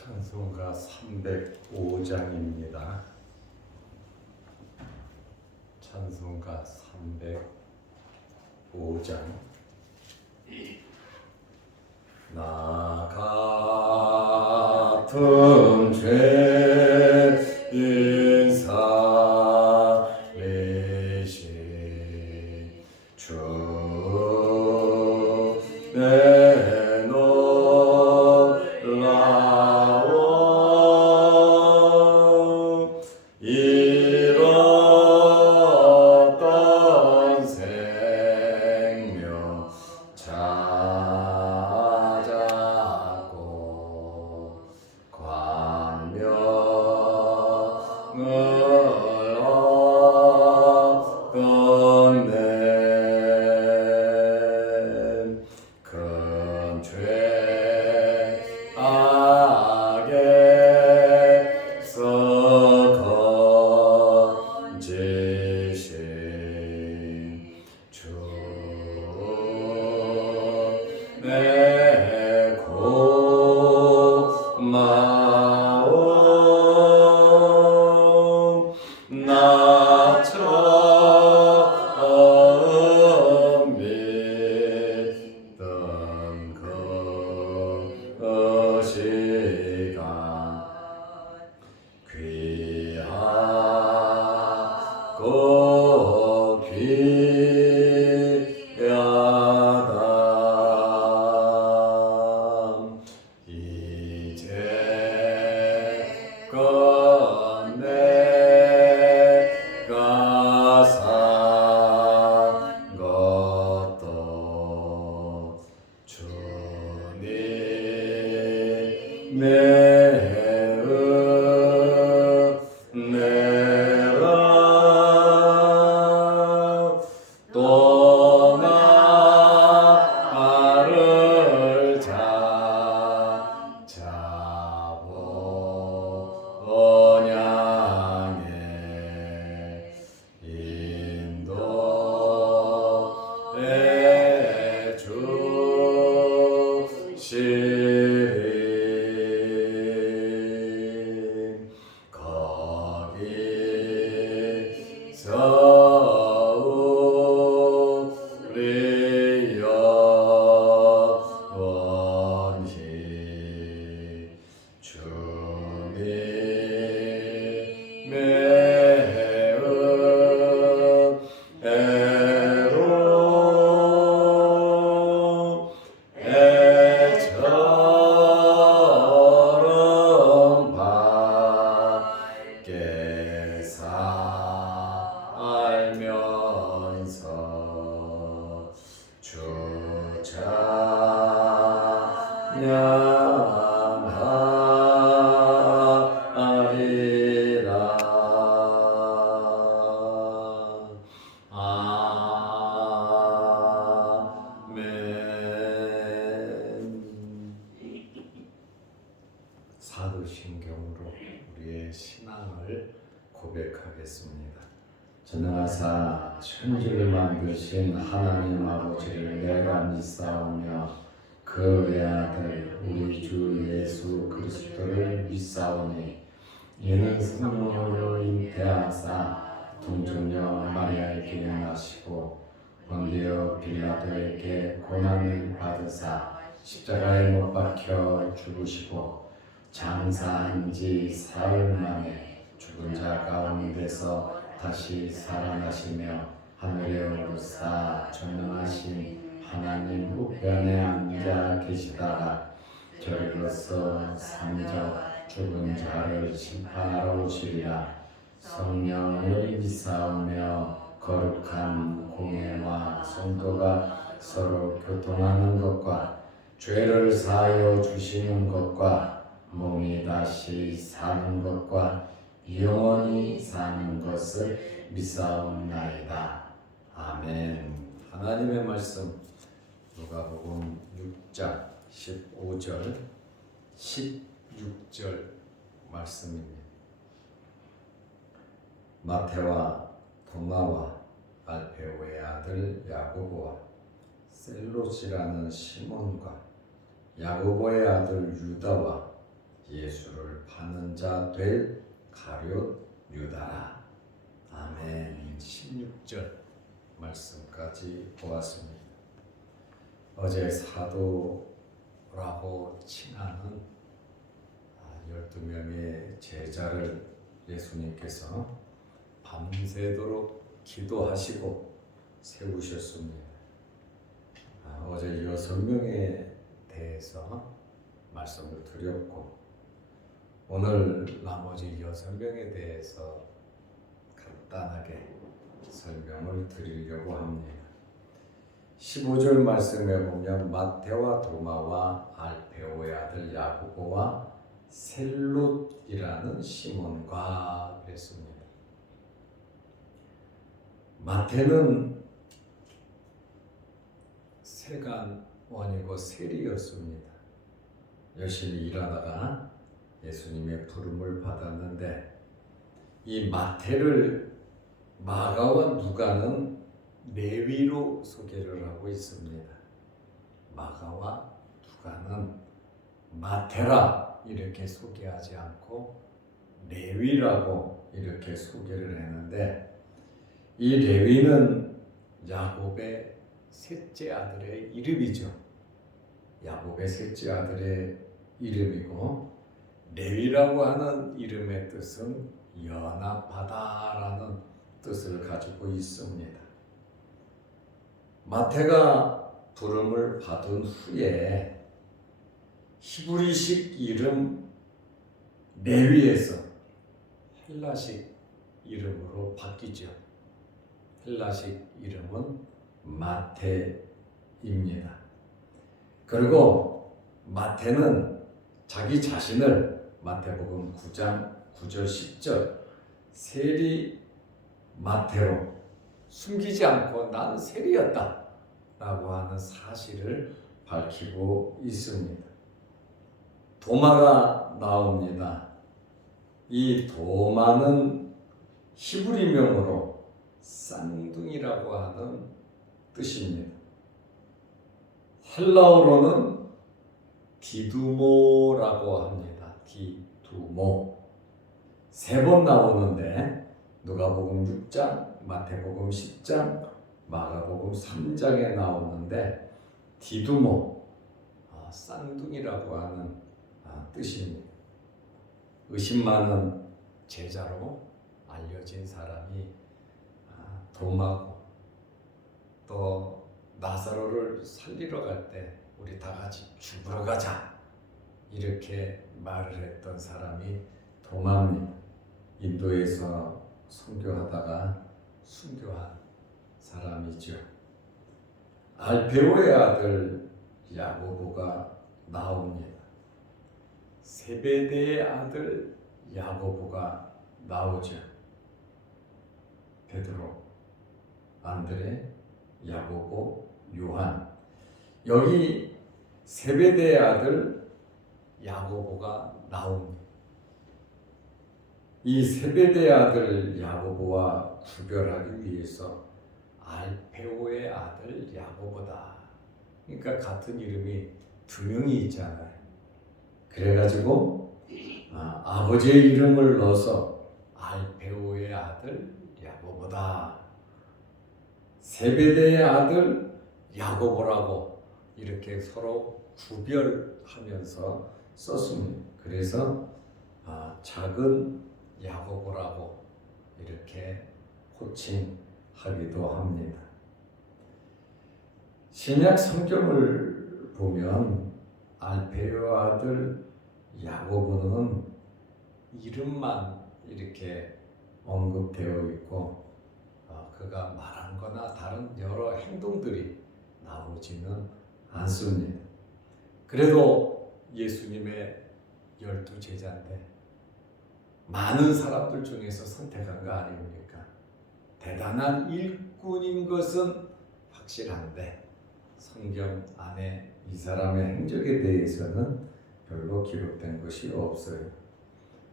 찬송가 305장입니다. 찬송가 305장. 나 같은 죄인 살리신 주 내 놀라운 잃었던 생명 찾았고 광명을 얻었네. 큰 죄 악에서 건지신 주 내 고마움 나 처음 믿던 그 시간 귀하고 귀하다. 이제껏 내가 산 것도 주님의 은혜라. 또 나를 찾아보냐네. 인도해 주시리. 거기서 우리 영원히 주님의 은혜로 애처럼 밝게 살면서 주 찬양하리라. 아멘. 사도신경으로 우리의 신앙을 고백하겠습니다. 전능하사 천지를 만드신 하나님 아버지를 내가 믿사오며 그 외아들 우리 주 예수 그리스도를 믿사오니 이는 성령으로 잉태하사 동정녀 마리아에게 나시고 본디오 빌라도에게 고난을 받으사 십자가에 못 박혀 죽으시고 장사한 지 사흘 만에 죽은 자 가운데서 다시 살아나시며 하늘에 오르사 전능하신 하나님 우편에 앉아 계시다가 저리로서 산적 죽은 자를 심판하러 오시리라. 성령을 믿사오며 거룩한 공예와 성도가 서로 교통하는 것과 죄를 사하여 주시는 것과 몸이 다시 사는 것과 영원히 사는 것을 믿사옵나이다. 아멘. 하나님의 말씀 누가복음 6장 15절 16절 말씀입니다. 마태와 도마와 알페오의 아들 야고보와 셀롯이라는 시몬과 야고보의 아들 유다와 예수를 파는 자 될 가룟 유다라. 아멘. 16절 말씀까지 보았습니다. 어제 사도라고 칭하는 12명의 제자를 예수님께서 밤새도록 기도하시고 세우셨습니다. 어제 6명에 대해서 말씀을 드렸고 오늘 나머지 6명에 대해서 간단하게 설명을 드리려고 합니다. 15절 말씀에 보면 마태와 도마와 알페오의 아들 야고보와 셀롯이라는 시몬과 그랬습니다. 마태는 세간원이고 세리였습니다. 열심히 일하다가 예수님의 부름을 받았는데 이 마태를 마가와 누가는 레위로 소개를 하고 있습니다. 마가와 누가는 마태라 이렇게 소개하지 않고 레위라고 이렇게 소개를 했는데 이 레위는 야곱의 셋째 아들의 이름이죠. 야곱의 셋째 아들의 이름이고 레위라고 하는 이름의 뜻은 연합하다라는 뜻을 가지고 있습니다. 마태가 부름을 받은 후에 히브리식 이름 레위에서 헬라식 이름으로 바뀌죠. 헬라식 이름은 마태입니다. 그리고 마태는 자기 자신을 마태복음 9장 9절 10절 세리 마태로 숨기지 않고 나는 세리였다 라고 하는 사실을 밝히고 있습니다. 도마가 나옵니다. 이 도마는 히브리명으로 쌍둥이라고 하는 뜻입니다. 헬라어로는 디두모라고 합니다. 디두모. 3번 나오는데 누가복음 6장, 마태복음 10장, 마가복음 3장에 나오는데 디두모, 쌍둥이라고 하는 뜻입니다. 의심 많은 제자로 알려진 사람이 도마고 또 나사로를 살리러 갈 때 우리 다 같이 죽으러 가자 이렇게 말을 했던 사람이 도마입니다. 인도에서 선교하다가 순교한 사람이죠. 알페오의 아들 야고보가 나옵니다. 세베대의 아들 야고보가 나오죠. 베드로, 안드레, 야고보, 요한. 여기 세베대의 아들 야고보가 나옵니다. 이 세베대의 아들 야고보와 구별하기 위해서 알페오의 아들 야고보다. 그러니까 같은 이름이 2명이 있잖아요. 그래가지고 아버지의 이름을 넣어서 알페오의 아들 야고보다. 세베대의 아들 야고보라고 이렇게 서로 구별하면서 썼습니다. 그래서 작은 야고보라고 이렇게 호칭하기도 합니다. 신약 성경을 보면 알페오 아들 야고보는 이름만 이렇게 언급되어 있고 그가 말한 거나 다른 여러 행동들이 나오지는 않습니다. 그래도 예수님의 12제자인데 많은 사람들 중에서 선택한 거 아닙니까? 대단한 일꾼인 것은 확실한데 성경 안에 이 사람의 행적에 대해서는 별로 기록된 것이 없어요.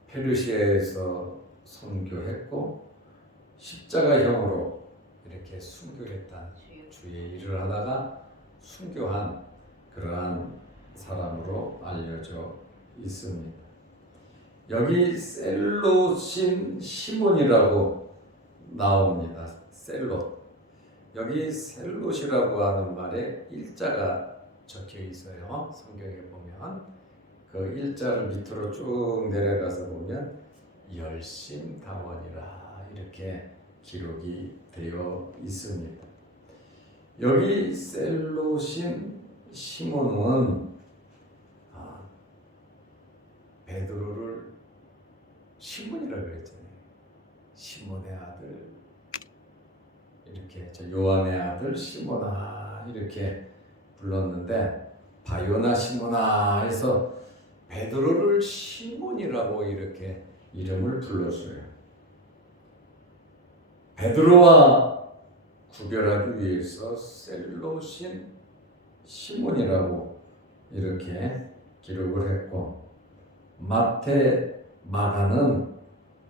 페르시아에서 선교했고 십자가형으로 이렇게 순교했다는 주의 일을 하다가 순교한 그러한 사람으로 알려져 있습니다. 여기 셀롯인 시몬이라고 나옵니다. 셀롯. 여기 셀롯이라고 하는 말에 일자가 적혀 있어요. 성경에 보면 그 일자를 밑으로 쭉 내려가서 보면 열심당원이라 이렇게 기록이 되어 있습니다. 여기 셀롯인 시몬은 베드로를 시몬이라고 그랬잖아요. 시몬의 아들, 이렇게 요한의 아들 시몬아 이렇게 불렀는데, 바요나 시몬아 해서 베드로를 시몬이라고 이렇게 이름을 불렀어요. 베드로와 구별하기 위해서 셀롯인 시몬이라고 이렇게 기록을 했고, 마태, 마가는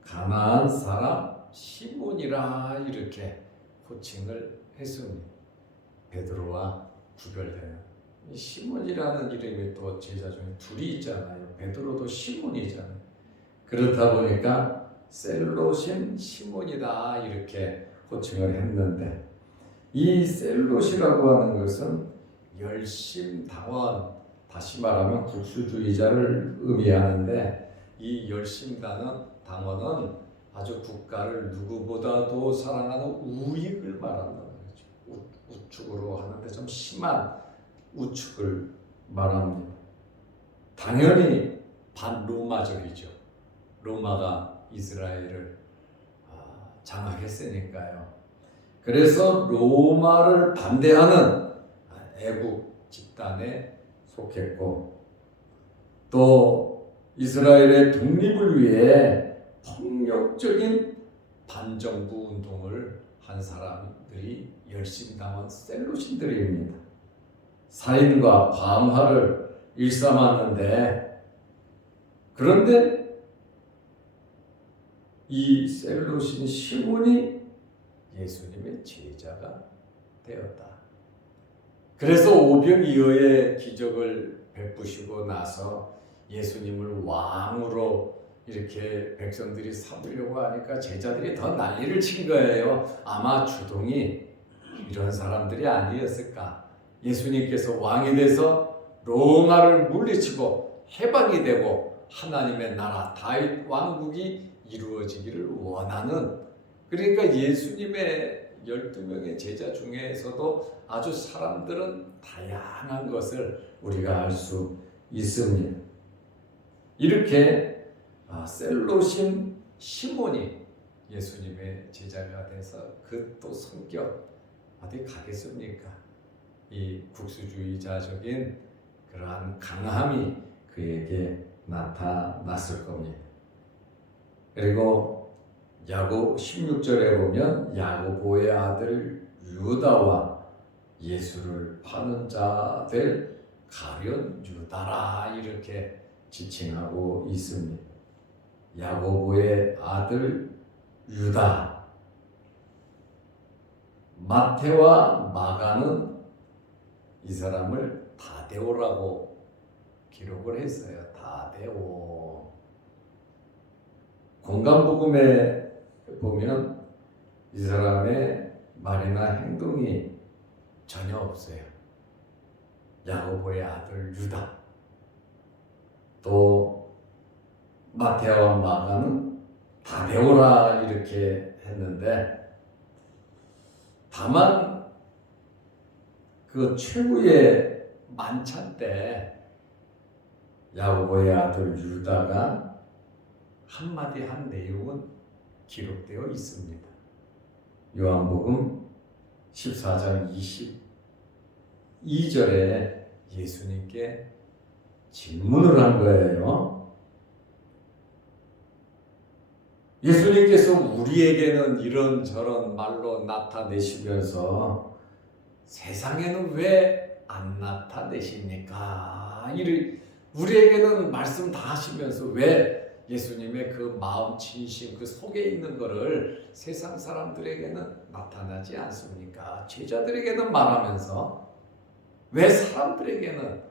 가나안 사람 시몬이라 이렇게 호칭을 했습니다. 베드로와 구별되는 이 시몬이라는 이름이 또 제자 중에 둘이 있잖아요. 베드로도 시몬이잖아요. 그렇다 보니까 셀롯인 시몬이다 이렇게 호칭을 했는데, 이 셀롯이라고 하는 것은 열심당원, 다시 말하면 국수주의자를 의미하는데, 이 열심당원은 아주 국가를 누구보다도 사랑하는 우익을 말한다는 거죠. 우측으로 하는데 좀 심한 우측을 말합니다. 당연히 반로마적이죠. 로마가 이스라엘을 장악했으니까요. 그래서 로마를 반대하는 애국 집단에 속했고, 또 이스라엘의 독립을 위해 폭력적인 반정부 운동을 한 사람들이 열심당원 셀롯인들입니다. 살인과 방화를 일삼았는데, 그런데 이 셀롯인 시몬이 예수님의 제자가 되었다. 그래서 오병이어의 기적을 베푸시고 나서 예수님을 왕으로 이렇게 백성들이 삼으려고 하니까 제자들이 더 난리를 친 거예요. 아마 주동이 이런 사람들이 아니었을까. 예수님께서 왕이 돼서 로마를 물리치고 해방이 되고 하나님의 나라 다윗 왕국이 이루어지기를 원하는, 그러니까 예수님의 12명의 제자 중에서도 아주 사람들은 다양한 것을 우리가 알 수 있습니다. 이렇게 셀롯인 시몬이 예수님의 제자가 돼서 그 또 성격 어디 가겠습니까? 이 국수주의자적인 그러한 강함이 그에게 나타났을 겁니다. 그리고 야고 16절에 보면 야고보의 아들 유다와 예수를 파는 자 될 가룟 유다라 이렇게 지칭하고 있습니다. 야고보의 아들 유다. 마태와 마가는 이 사람을 다데오라고 기록을 했어요. 다데오. 공간복음에 보면 이 사람의 말이나 행동이 전혀 없어요. 야고보의 아들 유다. 또 마태와 마가는 다데오라 이렇게 했는데, 다만 그 최후의 만찬 때 야고보의 아들 유다가 한마디 한 내용은 기록되어 있습니다. 요한복음 14장 22절에 예수님께 질문을 한 거예요. 예수님께서 우리에게는 이런저런 말로 나타내시면서 세상에는 왜 안 나타내십니까? 우리에게는 말씀 다 하시면서 왜 예수님의 그 마음 진심 그 속에 있는 거를 세상 사람들에게는 나타나지 않습니까? 제자들에게는 말하면서 왜 사람들에게는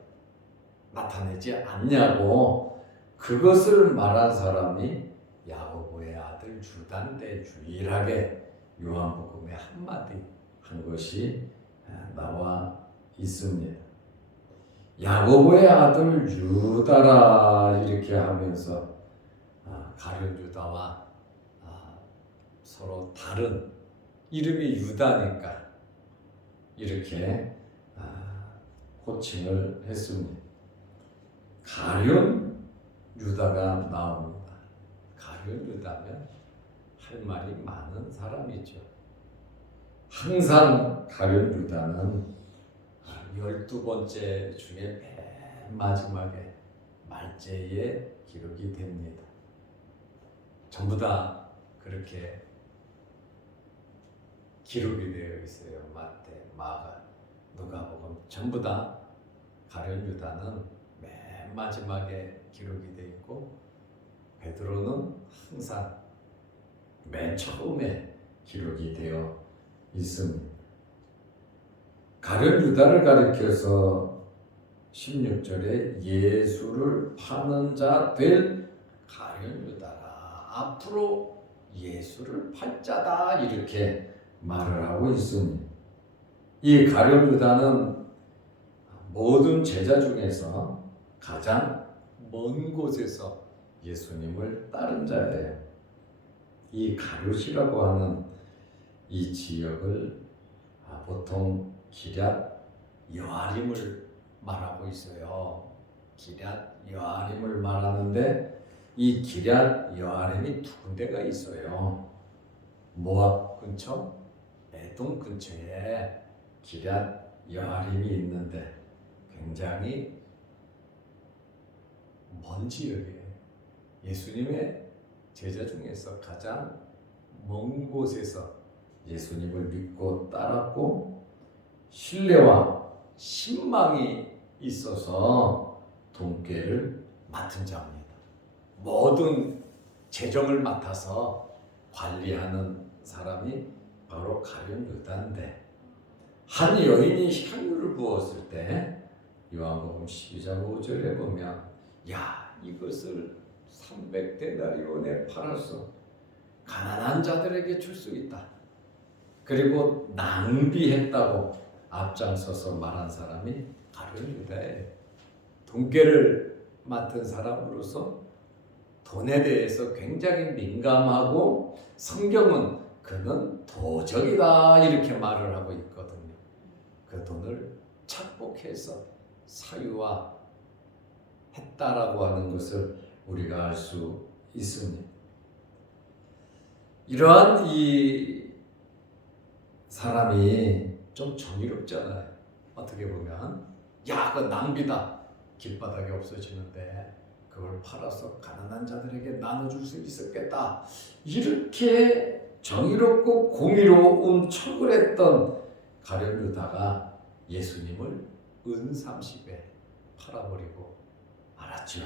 나타내지 않냐고 그것을 말한 사람이 야고보의 아들 유다인데 유일하게 요한복음에 한마디 한 것이 나와 있습니다. 야고보의 아들 유다라 이렇게 하면서 가룟 유다와 서로 다른 이름이 유다니까 이렇게 호칭을 했습니다. 가룟 유다가 나옵니다. 가룟 유다면 할 말이 많은 사람이죠. 항상 가룟 유다는 12번째 중에 맨 마지막에 말째에 기록이 됩니다. 전부 다 그렇게 기록이 되어 있어요. 마태, 마가, 누가복음 전부 다 가룟 유다는 맨 마지막에 기록이 되어 있고 베드로는 항상 맨 처음에 기록이 되어 있습니다. 가룟 유다를 가리켜서 16절에 예수를 파는 자 될 가룟 유다라 앞으로 예수를 팔 자다 이렇게 말을 하고 있습니다. 이 가룟 유다는 모든 제자 중에서 가장 먼 곳에서 예수님을 따른 자예요. 이 가룟이라고 하는 이 지역을 보통 기럇 여아림을 말하고 있어요. 기럇 여아림을 말하는데 이 기럇 여아림이 두 군데가 있어요. 모압 근처, 에돔 근처에 기럇 여아림이 있는데 굉장히 먼 지역이에요. 예수님의 제자 중에서 가장 먼 곳에서 예수님을 믿고 따랐고 신뢰와 신망이 있어서 돈꾀를 맡은 자입니다. 모든 재정을 맡아서 관리하는 사람이 바로 가룟 유다인데 한 여인이 향유를 부었을 때 요한복음 12장 5절에 보면 야 이것을 300데나리온에 팔아서 가난한 자들에게 줄 수 있다. 그리고 낭비했다고 앞장서서 말한 사람이 가룟 유다예요. 돈꾀를 맡은 사람으로서 돈에 대해서 굉장히 민감하고 성경은 그는 도적이다 이렇게 말을 하고 있거든요. 그 돈을 착복해서 사유화 했다라고 하는 것을 우리가 알 수 있습니다. 이러한 이 사람이 좀 정의롭잖아요. 어떻게 보면 야, 그 낭비다. 길바닥에 없어지는데 그걸 팔아서 가난한 자들에게 나눠줄 수 있었겠다. 이렇게 정의롭고 공의로운 척을 했던 가룟 유다가 예수님을 은 30에 팔아버리고 말았죠.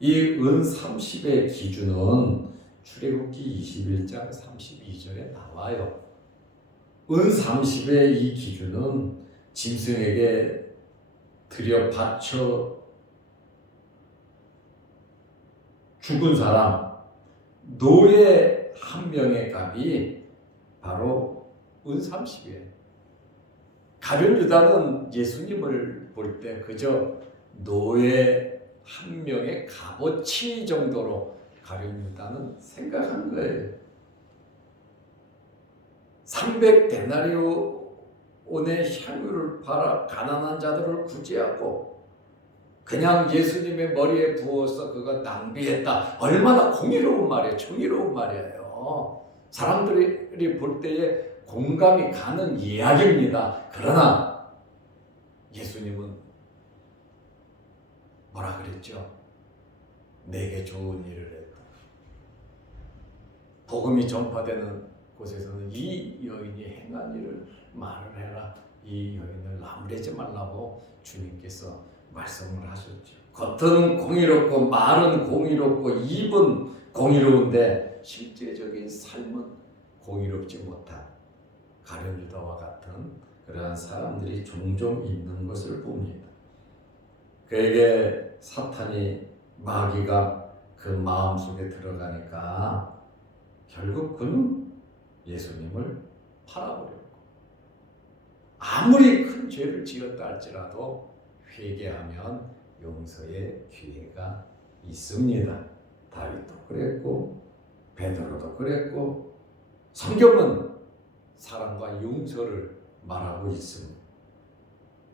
이 은 30의 기준은 출애굽기 21장 32절에 나와요. 은 30의 이 기준은 짐승에게 들여 바쳐 죽은 사람, 노예 한 명의 값이 바로 은 30이에요. 가룟 유다는 예수님을 볼 때 그저 노예 한 명의 값어치 정도로 가룟 유다는 생각한 거예요. 300데나리온의 향유를 팔아 가난한 자들을 구제하고 그냥 예수님의 머리에 부어서 그거 낭비했다. 얼마나 공의로운 말이에요. 정의로운 말이에요. 사람들이 볼 때에 공감이 가는 이야기입니다. 그러나 예수님은 뭐라 그랬죠? 내게 좋은 일을 했다. 복음이 전파되는 곳에서는 이 여인이 행한 일을 말을 해라. 이 여인을 나무래지 말라고 주님께서 말씀을 하셨죠. 겉은 공의롭고 말은 공의롭고 입은 공의로운데 실제적인 삶은 공의롭지 못한 가룟 유다와 같은 그러한 사람들이 종종 있는 것을 봅니다. 그에게 사탄이 마귀가 그 마음속에 들어가니까 결국 그는 예수님을 팔아버렸고, 아무리 큰 죄를 지었다 할지라도 회개하면 용서의 기회가 있습니다. 다윗도 그랬고 베드로도 그랬고 성경은 사랑과 용서를 말하고 있습니다.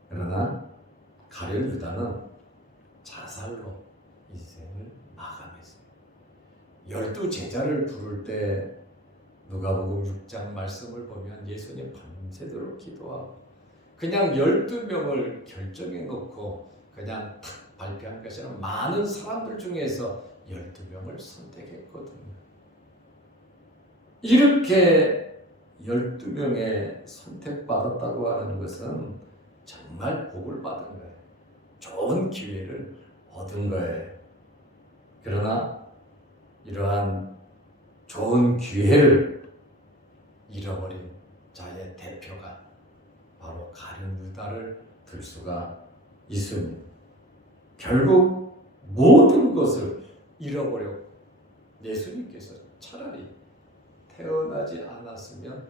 그러나 가룟 유다는 자살로 인생을 마감했습니다. 12제자를 부를 때 누가복음 6장 말씀을 보면 예수님 밤새도록 기도하고 그냥 12명을 결정해 놓고 그냥 탁 발표한 것이 아니라 많은 사람들 중에서 12명을 선택했거든요. 이렇게 12명에 선택받았다고 하는 것은 정말 복을 받은 거예요. 좋은 기회를 얻은 거예요. 그러나 이러한 좋은 기회를 잃어버린 자의 대표가 바로 가룟 유다를 들 수가 있습니다. 결국 모든 것을 잃어버렸고 예수님께서 차라리 태어나지 않았으면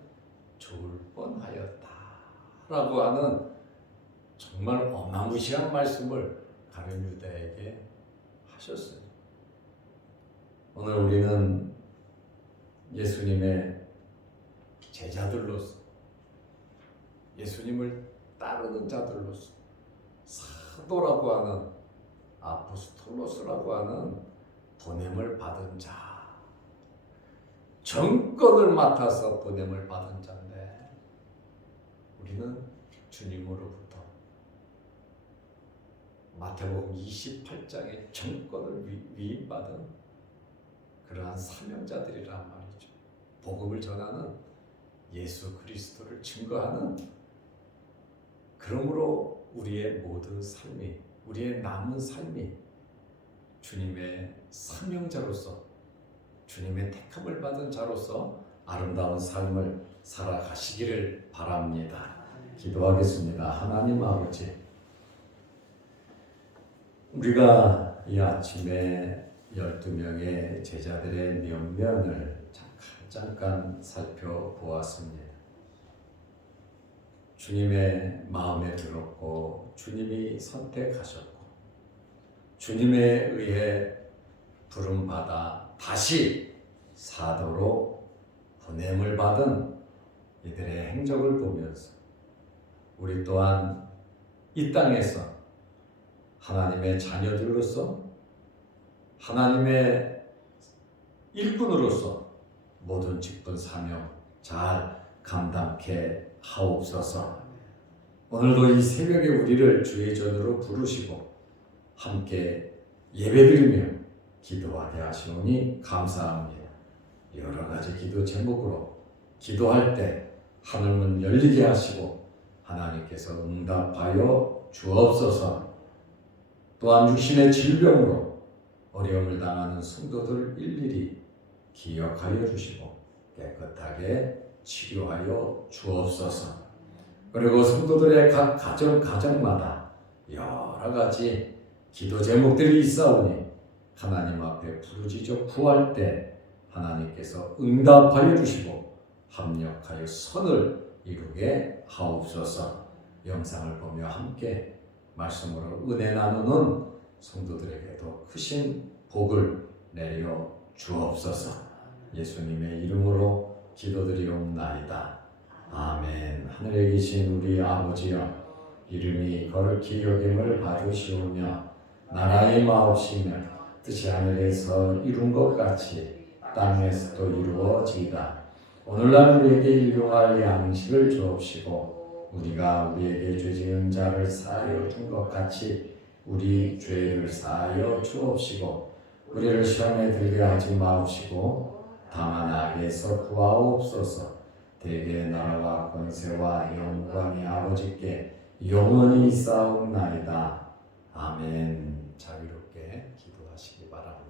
좋을 뻔하였다라고 하는 정말 어마무시한 말씀을 가룟 유다에게 하셨어요. 오늘 우리는 예수님의 제자들로서, 예수님을 따르는 자들로서 사도라고 하는, 아포스톨로스라고 하는 보냄을 받은 자, 정권을 맡아서 보냄을 받은 자인데 우리는 주님으로부터 마태복음 28장의 정권을 위임받은 그러한 사명자들이란 말이죠. 복음을 전하는, 예수 그리스도를 증거하는, 그러므로 우리의 모든 삶이, 우리의 남은 삶이 주님의 사명자로서, 주님의 택함을 받은 자로서 아름다운 삶을 살아가시기를 바랍니다. 기도하겠습니다. 하나님 아버지, 우리가 이 아침에 12명의 제자들의 면면을 잠깐 살펴보았습니다. 주님의 마음에 들었고 주님이 선택하셨고 주님에 의해 부름받아 다시 사도로 보냄을 받은 이들의 행적을 보면서 우리 또한 이 땅에서 하나님의 자녀들로서, 하나님의 일꾼으로서 모든 직분 사명 잘 감당케 하옵소서. 오늘도 이 새벽에 우리를 주의 전으로 부르시고 함께 예배드리며 기도하게 하시오니 감사합니다. 여러 가지 기도 제목으로 기도할 때 하늘문 열리게 하시고 하나님께서 응답하여 주옵소서. 또한 육신의 질병으로 어려움을 당하는 성도들 일일이 기억하여 주시고 깨끗하게 치료하여 주옵소서. 그리고 성도들의 각 가정마다 여러 가지 기도 제목들이 있사오니 하나님 앞에 부르짖어 구할 때 하나님께서 응답하여 주시고 합력하여 선을 이루게 하옵소서. 영상을 보며 함께 말씀으로 은혜 나누는 성도들에게도 크신 복을 내려 주옵소서. 예수님의 이름으로 기도드리옵나이다. 아멘. 하늘에 계신 우리 아버지여, 이름이 거룩히 여김을 받으시오며 나라의 마옵시며 뜻이 하늘에서 이룬 것 같이 땅에서도 이루어지이다. 오늘날 우리에게 일용할 양식을 주옵시고 우리가 우리에게 죄 지은 자를 사하여 준 것 같이 우리 죄를 사하여 주옵시고 우리를 시험에 들게 하지 마옵시고 다만 악에서 구하옵소서. 대개 나라와 권세와 영광이 아버지께 영원히 있사옵나이다. 아멘. 자유롭게 기도하시기 바랍니다.